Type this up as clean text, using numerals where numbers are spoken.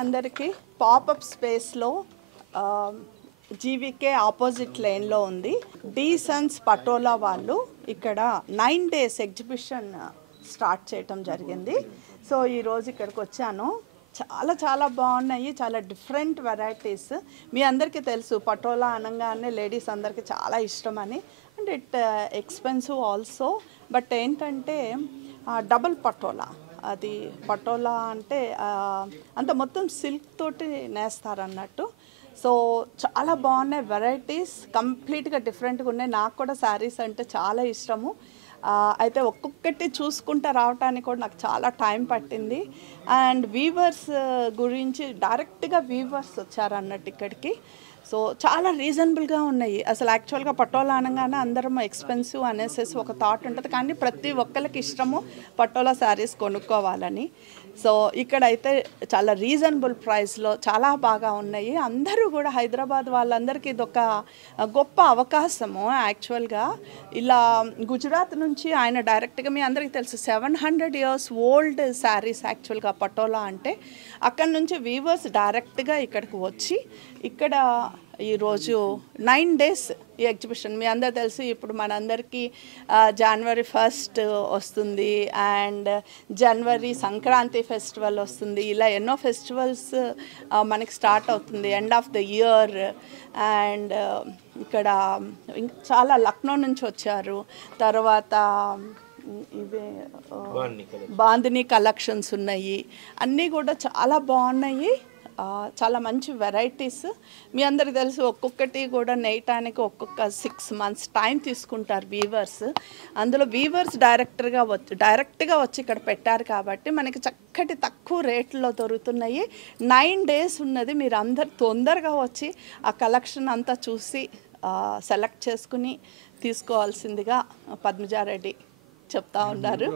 అందరికీ పాపప్ స్పేస్లో GVK opposite లేన్లో ఉంది. డీసన్స్ పటోలా వాళ్ళు ఇక్కడ 9 days ఎగ్జిబిషన్ స్టార్ట్ చేయటం జరిగింది. సో ఈరోజు ఇక్కడికి వచ్చాను. చాలా బాగున్నాయి, చాలా డిఫరెంట్ వెరైటీస్. మీ అందరికీ తెలుసు పటోలా అనగానే లేడీస్ అందరికీ చాలా ఇష్టమని. And it expensive also. But ఏంటంటే డబుల్ పటోలా, అది పటోలా అంటే అంత మొత్తం సిల్క్ తోటి నేస్తారన్నట్టు. సో చాలా బాగున్నాయి వెరైటీస్, కంప్లీట్గా డిఫరెంట్గా ఉన్నాయి. నాకు కూడా శారీస్ అంటే చాలా ఇష్టము. అయితే ఒక్కొక్కటి చూసుకుంటూ రావడానికి కూడా నాకు చాలా టైం పట్టింది. అండ్ వీవర్స్ గురించి డైరెక్ట్గా వీవర్స్ వచ్చారన్నట్టు ఇక్కడికి. సో చాలా రీజనబుల్గా ఉన్నాయి. అసలు యాక్చువల్గా పటోలా అనగానే అందరం ఎక్స్పెన్సివ్ అనేసి ఒక థాట్ ఉంటుంది, కానీ ప్రతి ఒక్కరికి ఇష్టము పటోలా శారీస్ కొనుక్కోవాలని. సో ఇక్కడైతే చాలా రీజనబుల్ ప్రైస్లో చాలా బాగా ఉన్నాయి. అందరూ కూడా హైదరాబాద్ వాళ్ళందరికీ ఇది ఒక గొప్ప అవకాశము. యాక్చువల్గా ఇలా గుజరాత్ నుంచి ఆయన డైరెక్ట్గా, మీ అందరికీ తెలుసు 700 years ఓల్డ్ శారీస్ యాక్చువల్గా పటోలా అంటే. అక్కడ నుంచి వీవర్స్ డైరెక్ట్గా ఇక్కడికి వచ్చి ఇక్కడ ఈరోజు 9 days ఈ ఎగ్జిబిషన్. మీ అందరూ తెలుసు ఇప్పుడు మనందరికీ January 1st వస్తుంది, అండ్ జనవరి సంక్రాంతి ఫెస్టివల్ వస్తుంది. ఇలా ఎన్నో ఫెస్టివల్స్ మనకి స్టార్ట్ అవుతుంది end of the year. And ఇక్కడ చాలా లక్నో నుంచి వచ్చారు. తర్వాత ఇవే బాందిని కలెక్షన్స్ ఉన్నాయి. అన్నీ కూడా చాలా బాగున్నాయి. చాలా మంచి వెరైటీస్. మీ అందరికి తెలుసు ఒక్కొక్కటి కూడా నేయటానికి ఒక్కొక్క 6 months టైం తీసుకుంటారు వీవర్స్. అందులో వీవర్స్ డైరెక్ట్గా వచ్చి ఇక్కడ పెట్టారు కాబట్టి మనకి చక్కటి తక్కువ రేట్లో దొరుకుతున్నాయి. 9 days ఉన్నది. మీరు అందరు తొందరగా వచ్చి ఆ కలెక్షన్ అంతా చూసి సెలెక్ట్ చేసుకుని తీసుకోవాల్సిందిగా పద్మజారెడ్డి చెప్తా ఉన్నారు.